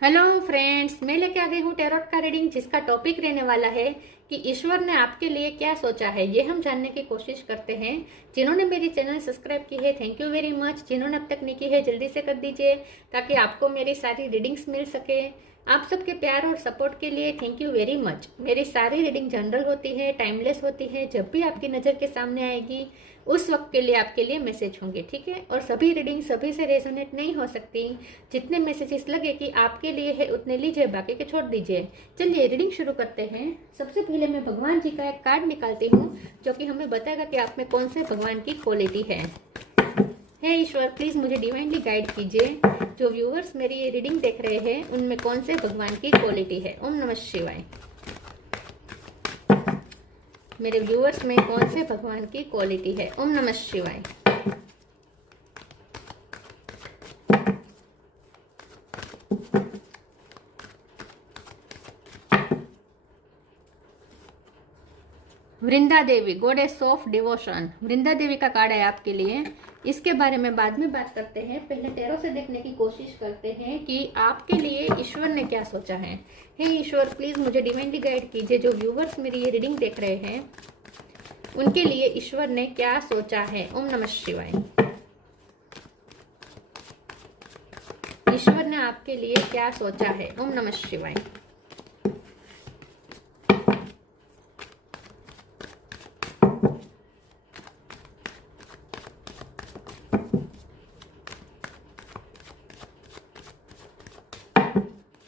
Hello friends, मैं लेके आ गई हूँ टैरोट का रीडिंग, जिसका टॉपिक रहने वाला है कि ईश्वर ने आपके लिए क्या सोचा है। ये हम जानने की कोशिश करते हैं। जिन्होंने मेरी चैनल सब्सक्राइब की है, थैंक यू वेरी मच। जिन्होंने अब तक नहीं की है, जल्दी से कर दीजिए ताकि आपको मेरी सारी रीडिंग्स मिल सके। आप सबके प्यार और सपोर्ट के लिए थैंक यू वेरी मच। मेरी सारी रीडिंग जनरल होती है, टाइमलेस होती है। जब भी आपकी नज़र के सामने आएगी उस वक्त के लिए आपके लिए मैसेज होंगे, ठीक है। और सभी रीडिंग सभी से रेजोनेट नहीं हो सकती। जितने मैसेजेस लगे कि आपके लिए है उतने लीजिए, बाकी के छोड़ दीजिए। चलिए रीडिंग शुरू करते हैं। सबसे पहले मैं भगवान जी का एक कार्ड निकालती हूँ जो कि हमें बताएगा कि आप में कौन से भगवान की क्वालिटी है। हे ईश्वर, प्लीज मुझे डिवाइनली गाइड कीजिए। जो व्यूअर्स मेरी ये रीडिंग देख रहे हैं उनमें कौन से भगवान की क्वालिटी है। ओम नमः शिवाय। मेरे व्यूअर्स में कौन से भगवान की क्वालिटी है। ओम नमः शिवाय। वृंदा Devi, goddess of devotion. Vrinda Devi का कार्ड है आपके लिए। इसके बारे में बाद में बात करते हैं। पहले टैरो से देखने की कोशिश करते हैं कि आपके लिए ईश्वर ने क्या सोचा है। हे ईश्वर, प्लीज मुझे डिवाइनली गाइड कीजिए। जो व्यूवर्स मेरी ये रीडिंग देख रहे हैं उनके लिए ईश्वर ने क्या सोचा है। ओम नमः शिवाय। ईश्वर ने आपके लिए क्या सोचा है। ओम नमः शिवाय।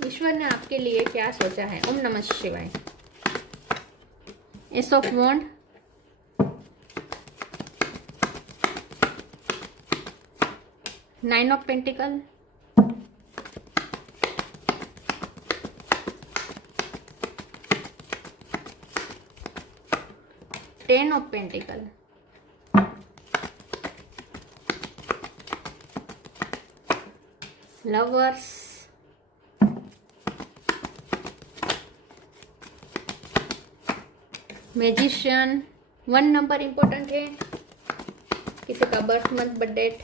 ईश्वर ने आपके लिए क्या सोचा है। ओम नमः शिवाय। Ace of wand, nine of pentacle, ten of pentacle, lovers, magician. 1 number important है। किसी का birth month, birth date.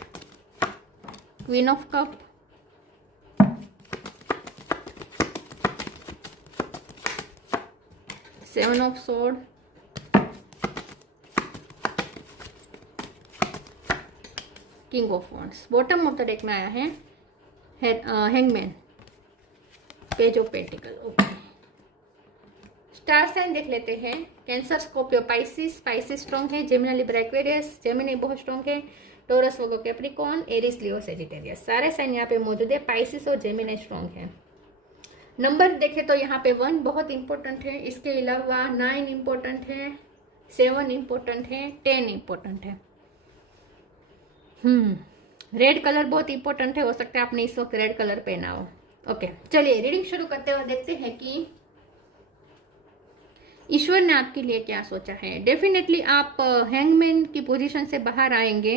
Queen of cup, seven of sword, king of wands. Bottom of the deck में आया है hangman, page of pentacle. Okay, star sign देख लेते हैं। Cancer, Scorpio, Pisces. Pisces strong है। Gemini, Libra, Aquarius. जेमिनी बहुत strong है। Taurus, Virgo, Capricorn, Aries, Leo, Sagittarius. सारे साइन यहाँ पे मौजूद है। पाइसिस और जेमिनी स्ट्रॉन्ग है। नंबर देखे तो यहाँ पे 1 बहुत इंपॉर्टेंट है। इसके अलावा 9 इंपॉर्टेंट है, 7 इंपॉर्टेंट है, 10 इंपॉर्टेंट है। रेड कलर बहुत इंपॉर्टेंट है। हो सकता है आपने इस वक्त रेड कलर पहना हो। ओके, चलिए रीडिंग शुरू करते हुए देखते हैं कि ईश्वर ने आपके लिए क्या सोचा है। डेफिनेटली आप हैंगमैन की पोजीशन से बाहर आएंगे।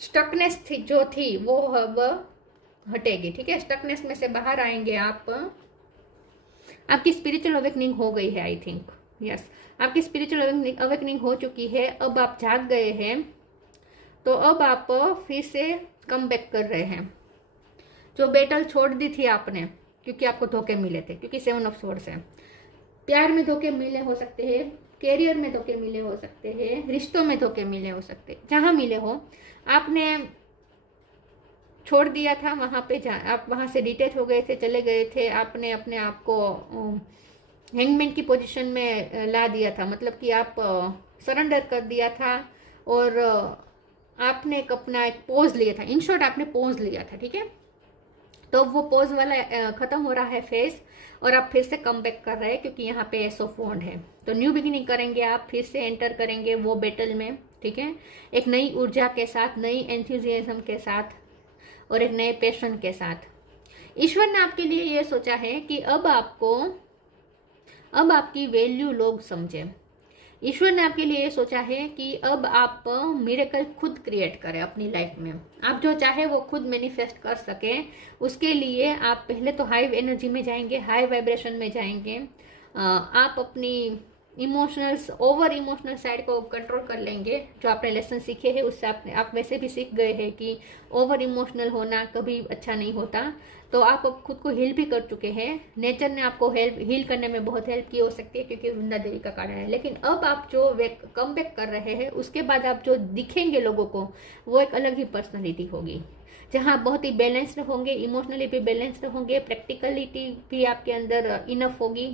स्टकनेस थी जो थी वो हटेगी, ठीक है। स्टकनेस में से बाहर आएंगे आप। आपकी स्पिरिचुअल अवेकनिंग हो गई है, आई थिंक। यस, आपकी स्पिरिचुअल अवेकनिंग हो चुकी है। अब आप जाग गए हैं, तो अब आप फिर से कम बैक कर रहे हैं। जो बैटल छोड़ दी थी आपने, क्योंकि आपको धोखे मिले थे, क्योंकि 7 ऑफ सोर्ड्स है। प्यार में धोखे मिले हो सकते हैं, कैरियर में धोखे मिले हो सकते हैं, रिश्तों में धोखे मिले हो सकते हैं। जहां मिले हो, आपने छोड़ दिया था वहां पे, आप वहां से डिटेच हो गए थे, चले गए थे। आपने अपने आप को हैंगमैन की पोजीशन में ला दिया था, मतलब कि आप सरेंडर कर दिया था। और आपने अपना एक पोज लिया था। इन शॉर्ट आपने पोज लिया था, ठीक है। तो वो पोज वाला खत्म हो रहा है फेस, और आप फिर से कम बैक कर रहे हैं, क्योंकि यहाँ पे एस ऑफ वॉन्ड है। तो न्यू बिगिनिंग करेंगे आप, फिर से एंटर करेंगे वो बैटल में, ठीक है। एक नई ऊर्जा के साथ, नई एंथुजियाज्म के साथ, और एक नए पैशन के साथ। ईश्वर ने आपके लिए ये सोचा है कि अब आपकी वैल्यू लोग समझे। ईश्वर ने आपके लिए ये सोचा है कि अब आप मिरेकल खुद क्रिएट करें अपनी लाइफ में। आप जो चाहे वो खुद मैनिफेस्ट कर सके। उसके लिए आप पहले तो हाई एनर्जी में जाएंगे, हाई वाइब्रेशन में जाएंगे। आप अपनी इमोशनल्स, ओवर इमोशनल साइड को कंट्रोल कर लेंगे। जो आपने लेसन सीखे हैं उससे आप वैसे भी सीख गए हैं कि ओवर इमोशनल होना कभी अच्छा नहीं होता। तो आप अब खुद को हील भी कर चुके हैं। नेचर ने आपको हील करने में बहुत हेल्प की हो सकती है क्योंकि वृंदा देवी का कारण है। लेकिन अब आप जो कम बैक कर रहे हैं उसके बाद आप जो दिखेंगे लोगों को वो एक अलग ही पर्सनैलिटी होगी, जहाँ आप बहुत ही बैलेंस्ड होंगे, इमोशनली भी बैलेंस्ड होंगे, प्रैक्टिकलिटी भी आपके अंदर इनफ होगी।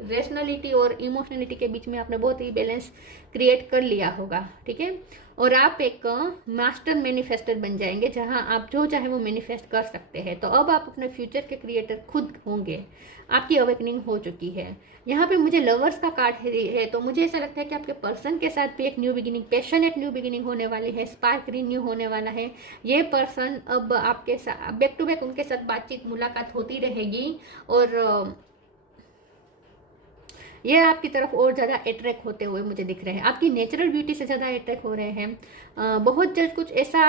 रेशनलिटी और इमोशनलिटी के बीच में आपने बहुत ही बैलेंस क्रिएट कर लिया होगा, ठीक है। और आप एक मास्टर मैनिफेस्टर बन जाएंगे जहां आप जो चाहे वो मैनिफेस्ट कर सकते हैं। तो अब आप अपने फ्यूचर के क्रिएटर खुद होंगे। आपकी अवेकनिंग हो चुकी है। यहाँ पे मुझे लवर्स का कार्ड है तो मुझे ऐसा लगता है कि आपके पर्सन के साथ भी एक new beginning, passionate new beginning होने वाली है, स्पार्क रिन्यू होने वाला है। ये पर्सन अब आपके साथ बैक टू बैक उनके साथ बातचीत मुलाकात होती रहेगी और ये आपकी तरफ और ज़्यादा अट्रैक्ट होते हुए मुझे दिख रहे हैं। आपकी नेचुरल ब्यूटी से ज़्यादा अट्रैक्ट हो रहे हैं। बहुत जल्द कुछ ऐसा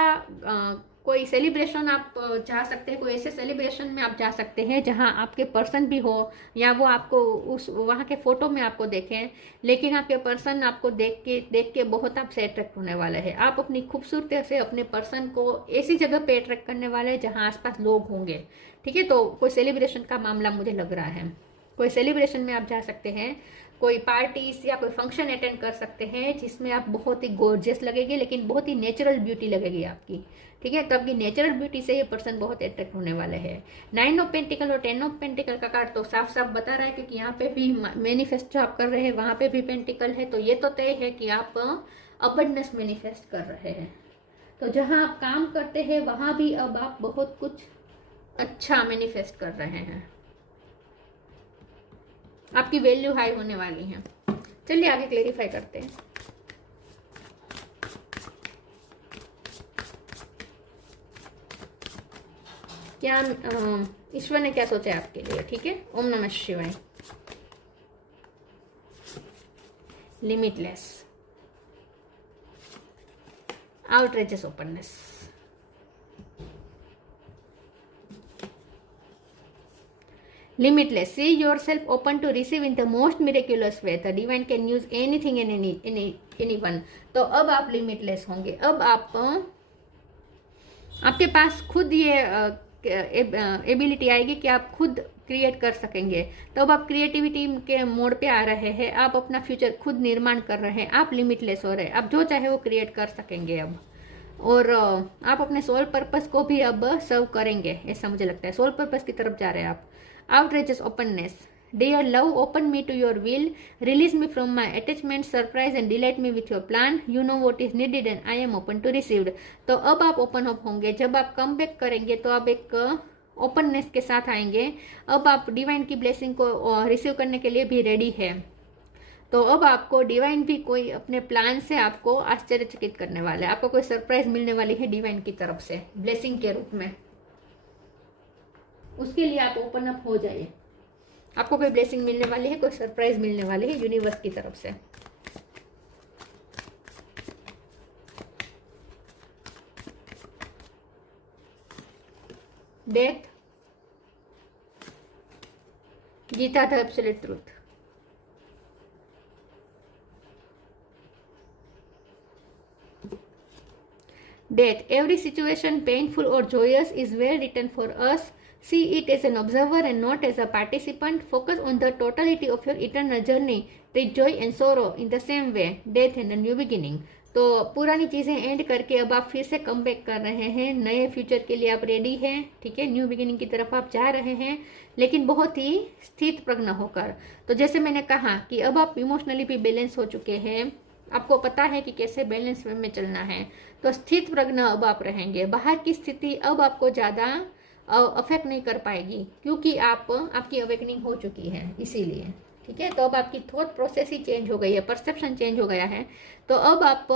कोई सेलिब्रेशन आप जा सकते हैं, कोई ऐसे सेलिब्रेशन में आप जा सकते हैं जहां आपके पर्सन भी हो या वो आपको उस वहां के फोटो में आपको देखें, लेकिन आपके पर्सन आपको देख के बहुत आपसे अट्रैक्ट होने वाले हैं। आप अपनी खूबसूरती से अपने पर्सन को ऐसी जगह पे अट्रैक्ट करने वाले हैं जहां आसपास लोग होंगे, ठीक है। तो कोई सेलिब्रेशन का मामला मुझे लग रहा है। कोई सेलिब्रेशन में आप जा सकते हैं, कोई पार्टीज या कोई फंक्शन अटेंड कर सकते हैं जिसमें आप बहुत ही गॉर्जियस लगेंगे, लेकिन बहुत ही नेचुरल ब्यूटी लगेगी आपकी, ठीक है। तो आपकी नेचुरल ब्यूटी से ये पर्सन बहुत अट्रैक्ट होने वाले हैं। 9 ऑफ पेंटिकल और 10 ऑफ पेंटिकल का कार्ड तो साफ साफ बता रहा है क्योंकि यहाँ पे भी मैनिफेस्ट जो आप कर रहे हैं वहां पे भी पेंटिकल है। तो ये तो तय है कि आप अबंडेंस मैनिफेस्ट कर रहे हैं। तो जहां आप काम करते हैं वहां भी अब आप बहुत कुछ अच्छा मैनिफेस्ट कर रहे हैं। आपकी वैल्यू हाई होने वाली है। चलिए आगे क्लेरिफाई करते हैं। क्या ईश्वर ने क्या सोचा है आपके लिए, ठीक है। ओम नमः शिवाय। Limitless, outrageous openness, limitless. See yourself open to receive in the most miraculous way. The divine can use anything and anyone. तो अब आप लिमिटलेस होंगे। अब आपके पास खुद ये एबिलिटी आएगी कि आप खुद क्रिएट कर सकेंगे। तो अब आप क्रिएटिविटी के मोड पे आ रहे हैं। आप अपना फ्यूचर खुद निर्माण कर रहे हैं। आप लिमिटलेस हो रहे हैं। आप जो चाहे वो क्रिएट कर सकेंगे अब। और आप अपने सोल पर्पस को भी अब सर्व करेंगे, ऐसा मुझे लगता है। सोल पर्पस की तरफ जा रहे हैं आप। Outrageous openness. Dear love, open me to your will. Release me from my attachment, surprise and delight me with your plan. You know what is needed and I am open to receive. तो अब आप open up होंगे। जब आप come back करेंगे तो आप एक ओपननेस के साथ आएंगे। अब आप डिवाइन की ब्लेसिंग को रिसीव करने के लिए भी रेडी है। तो अब आपको डिवाइन भी कोई अपने प्लान से आपको आश्चर्यचकित करने वाला है। आपको कोई सरप्राइज मिलने वाली है डिवाइन की तरफ से ब्लेसिंग के रूप में। उसके लिए आप ओपन अप हो जाइए। आपको कोई ब्लेसिंग मिलने वाली है, कोई सरप्राइज मिलने वाली है यूनिवर्स की तरफ से। Death, Gita the absolute truth. Death. Every situation, painful or joyous, is well written for us. See it as an observer and not as a participant. Focus on the totality of your eternal journey. Treat joy and sorrow in the same way. Death and a new beginning. तो पुरानी चीज़ें and करके अब आप फिर से come back कर रहे हैं। नए फ्यूचर के लिए आप रेडी हैं, ठीक है। न्यू बिगिनिंग की तरफ आप जा रहे हैं, लेकिन बहुत ही स्थित प्रज्ञ होकर। तो जैसे मैंने कहा कि अब आप इमोशनली भी बैलेंस हो चुके हैं। आपको पता है कि कैसे बैलेंस में चलना है। तो स्थित प्रज्ञ अब आप रहेंगे। बाहर की स्थिति अब आपको ज़्यादा अफेक्ट नहीं कर पाएगी क्योंकि आपकी अवेकनिंग हो चुकी है, इसीलिए, ठीक है। तो अब आपकी थॉट प्रोसेस ही चेंज हो गई है, परसेप्शन चेंज हो गया है। तो अब आप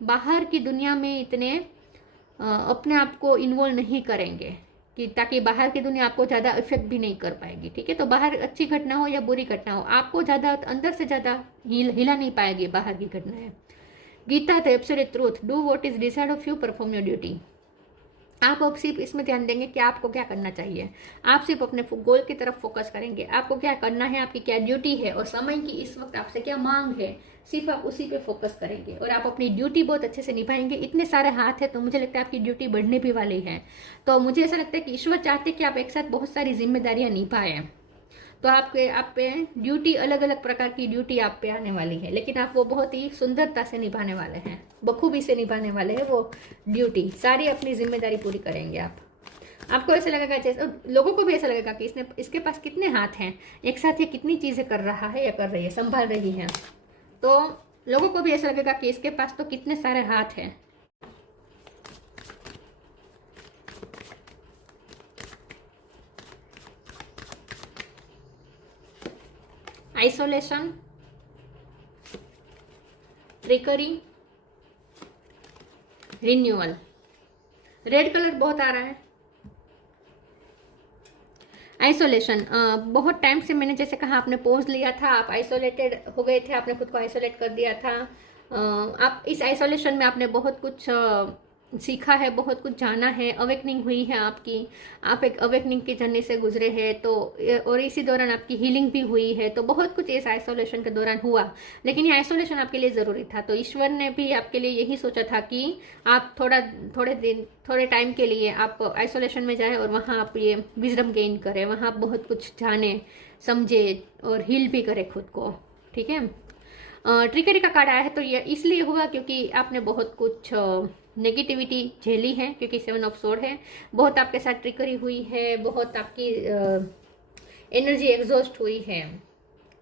बाहर की दुनिया में इतने अपने आप को इन्वॉल्व नहीं करेंगे कि ताकि बाहर की दुनिया आपको ज़्यादा इफेक्ट भी नहीं कर पाएगी, ठीक है। तो बाहर अच्छी घटना हो या बुरी घटना हो, आपको ज़्यादा अंदर से ज़्यादा हिला नहीं पाएगी बाहर की घटनाएं। Gita the absolute truth. Do what is decide of you, perform your duty. आप अब सिर्फ इसमें ध्यान देंगे कि आपको क्या करना चाहिए। आप सिर्फ अपने गोल की तरफ फोकस करेंगे, आपको क्या करना है, आपकी क्या ड्यूटी है और समय की इस वक्त आपसे क्या मांग है, सिर्फ आप उसी पे फोकस करेंगे और आप अपनी ड्यूटी बहुत अच्छे से निभाएंगे। इतने सारे हाथ है तो मुझे लगता है आपकी ड्यूटी बढ़ने भी वाली है। तो मुझे ऐसा लगता है कि ईश्वर चाहते कि आप एक साथ बहुत सारी जिम्मेदारियां निभाएं। तो आपके आप पे ड्यूटी, अलग अलग प्रकार की ड्यूटी आप पे आने वाली है, लेकिन आप वो बहुत ही सुंदरता से निभाने वाले हैं, बखूबी से निभाने वाले हैं वो ड्यूटी, सारी अपनी जिम्मेदारी पूरी करेंगे आप। आपको ऐसा लगेगा, जैसे लोगों को भी ऐसा लगेगा कि इसके पास कितने हाथ हैं, एक साथ ये कितनी चीजें कर रहा है या कर रही है, संभाल रही है। तो लोगों को भी ऐसा लगेगा कि इसके पास तो कितने सारे हाथ हैं। Isolation, trickery, renewal. Red colour बहुत आ रहा है। आइसोलेशन, बहुत टाइम से मैंने जैसे कहा आपने पोज लिया था, आप आइसोलेटेड हो गए थे, आपने खुद को आइसोलेट कर दिया था। आप इस आइसोलेशन में आपने बहुत कुछ सीखा है, बहुत कुछ जाना है, अवेकनिंग हुई है आपकी, आप एक अवेकनिंग की जर्नी से गुजरे हैं। तो और इसी दौरान आपकी हीलिंग भी हुई है। तो बहुत कुछ इस आइसोलेशन के दौरान हुआ, लेकिन ये आइसोलेशन आपके लिए ज़रूरी था। तो ईश्वर ने भी आपके लिए यही सोचा था कि आप थोड़े टाइम के लिए आप आइसोलेशन में जाएं और वहाँ आप ये विजडम गेन करें, वहाँ आप बहुत कुछ जाने समझे और हील भी करें खुद को। ठीक है, ट्रिकरी का कार्ड आया है तो ये इसलिए हुआ क्योंकि आपने बहुत कुछ नेगेटिविटी झेली है, क्योंकि 7 ऑफ सोर्ड है, बहुत आपके साथ ट्रिकरी हुई है, बहुत आपकी एनर्जी एग्जॉस्ट हुई है।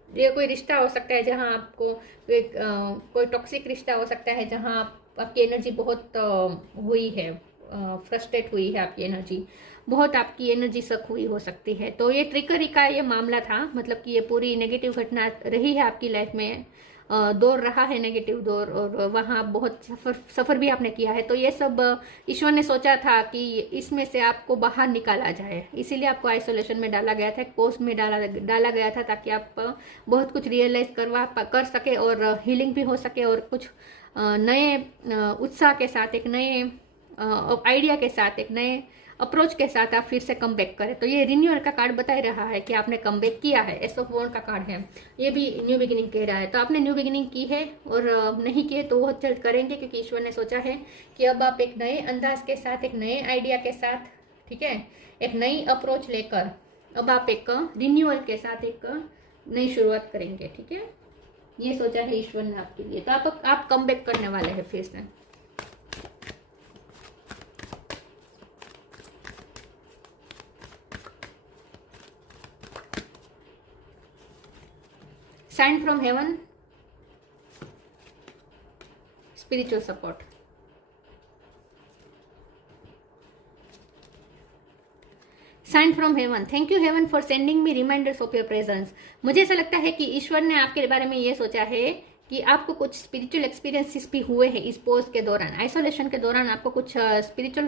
ये कोई रिश्ता हो सकता है जहां आपको कोई टॉक्सिक रिश्ता हो सकता है जहां आपकी एनर्जी बहुत हुई है, फ्रस्ट्रेट हुई है आपकी एनर्जी, बहुत आपकी एनर्जी सक हुई हो सकती है। तो ये ट्रिकरी का ये मामला था, मतलब कि ये पूरी नेगेटिव घटना रही है आपकी लाइफ में, दौर रहा है नेगेटिव दौर, और वहाँ बहुत सफ़र भी आपने किया है। तो ये सब ईश्वर ने सोचा था कि इसमें से आपको बाहर निकाला जाए, इसीलिए आपको आइसोलेशन में डाला गया था, एक पोस्ट में डाला गया था, ताकि आप बहुत कुछ रियलाइज कर सके और हीलिंग भी हो सके और कुछ नए उत्साह के साथ, एक नए आइडिया के साथ, एक नए अप्रोच के साथ आप फिर से कम बैक करें। तो ये रिन्यूअल का कार्ड बता रहा है कि आपने कम बैक किया है। एस ऑफ वॉन्ड का कार्ड है, ये भी न्यू बिगिनिंग कह रहा है। तो आपने न्यू बिगिनिंग की है और नहीं किए तो बहुत जल्द करेंगे, क्योंकि ईश्वर ने सोचा है कि अब आप एक नए अंदाज के साथ, एक नए आइडिया के साथ, ठीक है, एक नई अप्रोच लेकर अब आप एक रिन्यूअल के साथ एक नई शुरुआत करेंगे। ठीक है, ये सोचा है ईश्वर ने आपके लिए। तो आप कम बैक करने वाले हैं फिर से। Sign from heaven, spiritual support. Sign from heaven, thank you heaven for sending me reminders of your presence. मुझे ऐसा लगता है कि ईश्वर ने आपके बारे में ये सोचा है कि आपको कुछ स्पिरिचुअल एक्सपीरियंसेस भी हुए हैं इस पोज के दौरान, आइसोलेशन के दौरान आपको कुछ स्पिरिचुअल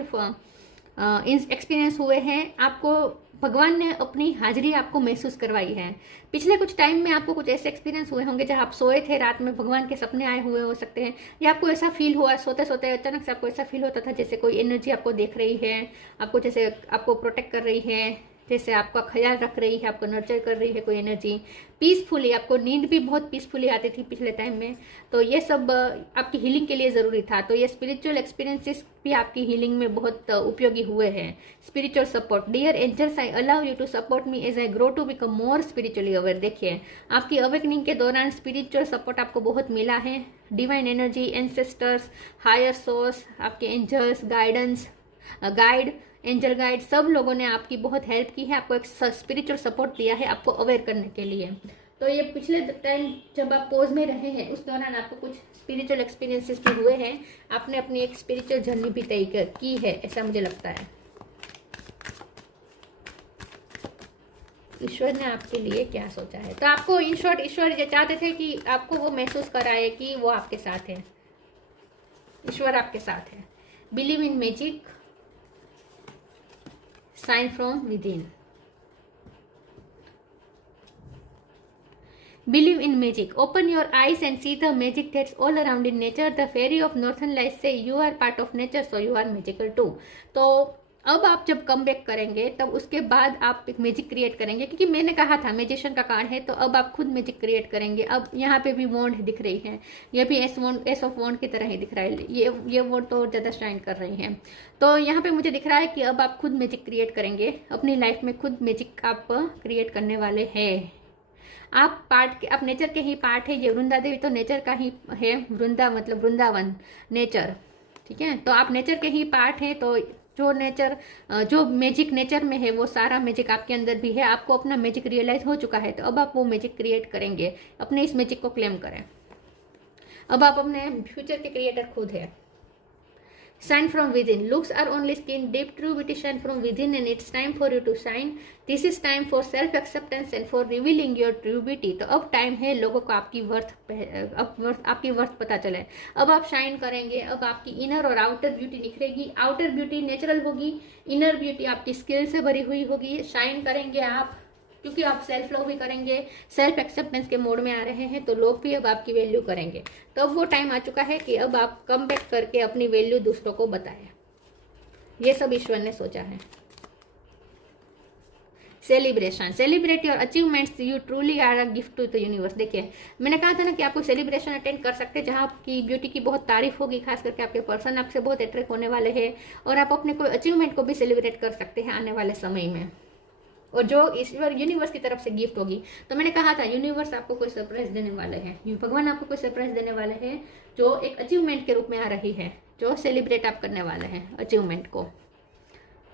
एक्सपीरियंस हुए हैं। आपको भगवान ने अपनी हाजिरी आपको महसूस करवाई है। पिछले कुछ टाइम में आपको कुछ ऐसे एक्सपीरियंस हुए होंगे जहां आप सोए थे, रात में भगवान के सपने आए हुए हो सकते हैं, या आपको ऐसा फील हुआ सोते सोते अचानक से आपको ऐसा फील होता था जैसे कोई एनर्जी आपको देख रही है, आपको जैसे आपको प्रोटेक्ट कर रही है, जैसे आपका ख्याल रख रही है, आपको नर्चर कर रही है कोई एनर्जी, पीसफुली, आपको नींद भी बहुत पीसफुली आती थी पिछले टाइम में। तो ये सब आपकी हीलिंग के लिए ज़रूरी था। तो ये स्पिरिचुअल एक्सपीरियंसेस भी आपकी हीलिंग में बहुत उपयोगी हुए हैं। Spiritual support, dear angels I allow you to support me as I grow to become more spiritually aware. देखिए, आपकी अवेकनिंग के दौरान स्पिरिचुअल सपोर्ट आपको बहुत मिला है। Divine energy, ancestors, higher source, आपके एंजल्स, गाइड, एंजल गाइड, सब लोगों ने आपकी बहुत हेल्प की है, आपको एक स्पिरिचुअल सपोर्ट दिया है आपको अवेयर करने के लिए। तो ये पिछले टाइम जब आप पोज में रहे हैं उस दौरान आपको कुछ स्पिरिचुअल एक्सपीरियंसेस भी हुए हैं, आपने अपनी एक स्पिरिचुअल जर्नी भी तय की है, ऐसा मुझे लगता है। ईश्वर ने आपके लिए क्या सोचा है। तो आपको इन शॉर्ट ईश्वर ये चाहते थे कि आपको वो महसूस कराए कि वो आपके साथ है, ईश्वर आपके साथ है। Believe in magic, sign from within. Believe in magic. Open your eyes and see the magic that's all around in nature. The fairy of northern lights say you are part of nature, so you are magical too. तो अब आप जब come back करेंगे तब उसके बाद आप एक मैजिक क्रिएट करेंगे, क्योंकि मैंने कहा था मैजिशियन का कार्ड है, तो अब आप खुद मैजिक क्रिएट करेंगे। अब यहाँ पे भी वॉन्ड दिख रही है, ये भी एस ऑफ वॉन्ड की तरह ही दिख रहा है, ये वॉन्ड तो ज़्यादा शाइन कर रही है। तो यहाँ पे मुझे दिख रहा है कि अब आप खुद मैजिक क्रिएट करेंगे, अपनी लाइफ में खुद मैजिक आप क्रिएट करने वाले हैं। आप नेचर के ही पार्ट है। ये वृंदा देवी तो नेचर का ही है, वृंदा मतलब वृंदावन, नेचर, ठीक है। तो आप नेचर के ही पार्ट है, तो जो मैजिक नेचर में है वो सारा मैजिक आपके अंदर भी है। आपको अपना मैजिक रियलाइज हो चुका है, तो अब आप वो मैजिक क्रिएट करेंगे, अपने इस मैजिक को क्लेम करें। अब आप अपने फ्यूचर के क्रिएटर खुद है। Shine from within. Looks are only skin deep. True beauty shine from within, and it's time for you to shine. This is time for self acceptance and for revealing your true beauty. तो अब time है लोगों को आपकी आपकी worth पता चले। अब आप शाइन करेंगे, अब आपकी इनर और आउटर ब्यूटी निखरेगी। आउटर ब्यूटी नेचुरल होगी, इनर ब्यूटी आपकी स्किल से भरी हुई होगी। शाइन करेंगे आप, क्योंकि आप सेल्फ लव भी करेंगे, सेल्फ एक्सेप्टेंस के मोड में आ रहे हैं, तो लोग भी अब आपकी वैल्यू करेंगे। तो अब वो टाइम आ चुका है कि अब आप कम बैक करके अपनी वैल्यू दूसरों को बताएं। ये सब ईश्वर ने सोचा है। Celebration, celebrate your achievements, you truly are a gift to the universe. देखिए मैंने कहा था ना कि आपको सेलिब्रेशन अटेंड कर सकते हैं जहां आपकी ब्यूटी की बहुत तारीफ होगी, खास करके आपके पर्सन आपसे बहुत अट्रैक्ट होने वाले हैं, और आप अपने कोई अचीवमेंट को भी सेलिब्रेट कर सकते हैं आने वाले समय में, और जो ईश्वर यूनिवर्स की तरफ से गिफ्ट होगी। तो मैंने कहा था यूनिवर्स आपको कोई सरप्राइज देने वाले हैं, भगवान आपको कोई सरप्राइज देने वाले हैं जो एक अचीवमेंट के रूप में आ रही है, जो सेलिब्रेट आप करने वाले हैं अचीवमेंट को।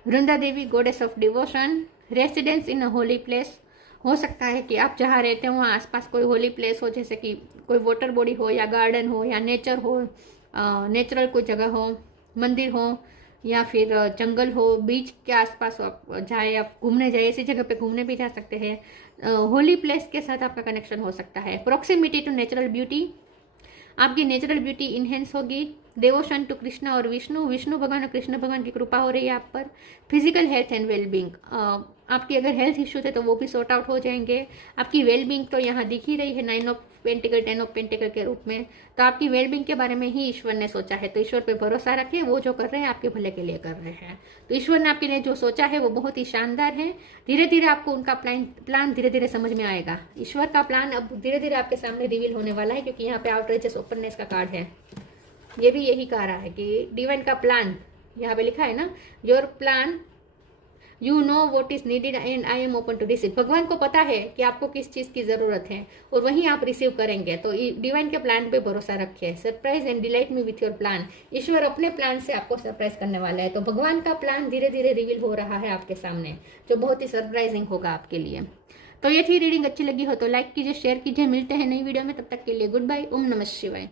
Vrinda Devi goddess of devotion, residence in a holy place. हो सकता है कि आप जहाँ रहते हो वहाँ आसपास कोई होली प्लेस हो, जैसे कि कोई वाटर बॉडी हो या गार्डन हो या नेचर हो, नेचुरल कोई जगह हो, मंदिर हो या फिर जंगल हो, बीच के आसपास जाए, आप घूमने जाए, ऐसी जगह पे घूमने भी जा सकते हैं। होली प्लेस के साथ आपका कनेक्शन हो सकता है। प्रोक्सिमिटी टू नेचुरल ब्यूटी, आपकी नेचुरल ब्यूटी इन्हेंस होगी। डिवोशन टू कृष्ण और विष्णु, विष्णु भगवान और कृष्ण भगवान की कृपा हो रही है आप पर। फिजिकल हेल्थ एंड वेलबींग, आपकी अगर हेल्थ इश्यू थे तो वो भी सॉर्ट आउट हो जाएंगे। आपकी वेलबींग तो यहाँ दिख ही रही है 9 ऑफ पेंटिकल 10 ऑफ पेंटिकल के रूप में, तो आपकी वेलबींग के बारे में ही ईश्वर ने सोचा है। तो ईश्वर पे भरोसा रखिए, वो जो कर रहे हैं आपके भले के लिए कर रहे हैं। तो ईश्वर ने आपके लिए जो सोचा है वो बहुत ही शानदार है। धीरे धीरे आपको उनका प्लान धीरे धीरे समझ में आएगा। ईश्वर का प्लान अब धीरे धीरे आपके सामने रिवील होने वाला है, क्योंकि यहाँ पे आउटरीचेस ओपननेस का कार्ड है। ये भी यही कह रहा है कि डिवाइन का प्लान, यहाँ पे लिखा है ना, your plan, you know what is needed and I am open to receive. भगवान को पता है कि आपको किस चीज़ की ज़रूरत है और वहीं आप रिसीव करेंगे। तो डिवाइन के प्लान पे भरोसा रखिए। Surprise and delight me with your plan, ईश्वर अपने प्लान से आपको सरप्राइज करने वाला है। तो भगवान का प्लान धीरे धीरे रिवील हो रहा है आपके सामने, जो बहुत ही सरप्राइजिंग होगा आपके लिए। तो ये थी रीडिंग। अच्छी लगी हो तो लाइक कीजिए, शेयर कीजिए। मिलते हैं नई वीडियो में, तब तक के लिए गुड बाय। ओम नमः शिवाय।